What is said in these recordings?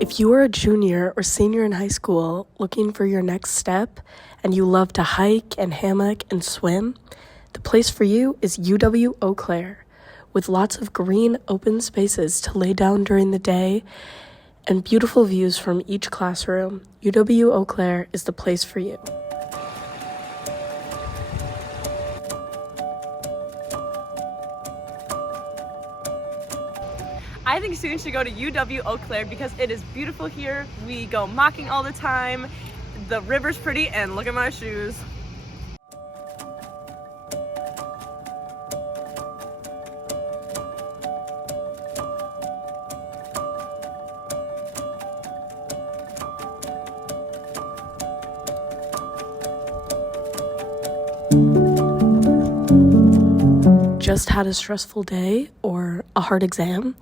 If you are a junior or senior in high school looking for your next step and you love to hike and hammock and swim, the place for you is UW-Eau Claire, with lots of green open spaces to lay down during the day and beautiful views from each classroom. UW-Eau Claire is the place for you. I think students should go to UW-Eau Claire because it is beautiful here. We go mocking all the time. The river's pretty, and look at my shoes. Just had a stressful day or a hard exam?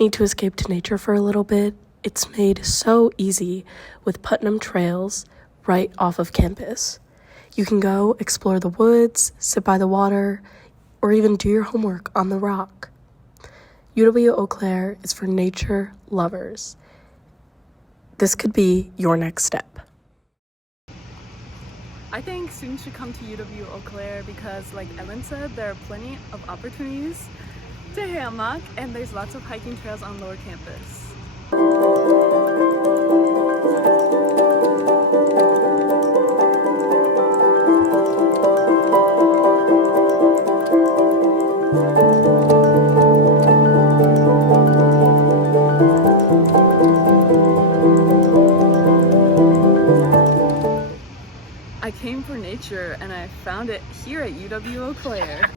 Need to escape to nature for a little bit? It's made so easy with Putnam Trails right off of campus. You can go explore the woods, sit by the water, or even do your homework on the rock. UW-Eau Claire is for nature lovers. This could be your next step. I think students should come to UW-Eau Claire because, like Ellen said, there are plenty of opportunities to hammock, and there's lots of hiking trails on lower campus. I came for nature and I found it here at UW-Eau Claire.